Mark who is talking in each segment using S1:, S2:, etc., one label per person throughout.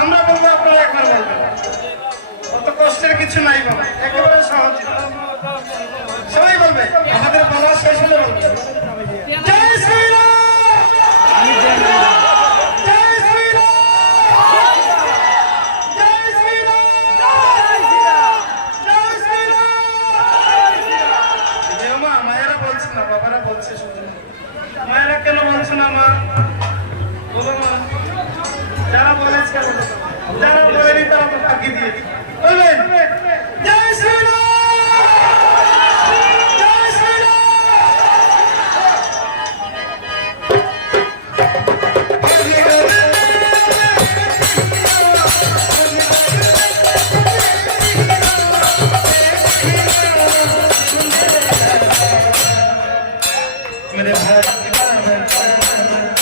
S1: আমরা বলব আপনারা একবার বলবেন। অত কষ্টের কিছু নাই বাবা একেবারে সহজ। সবাই বলবে না বাবারা বলছে শুধু মায়েরা কেন বলছে না, মা? বলো, মা। যারা বলেছে, যারা বলেনি, তারা তো ফাঁকি দিয়ে বলবেন? हर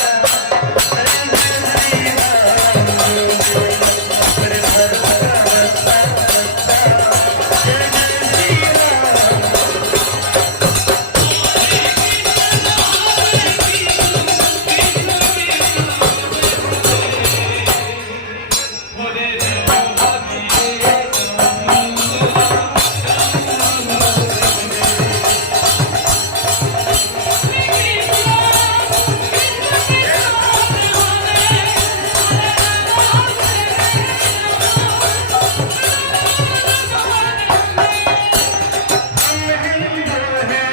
S1: Amen.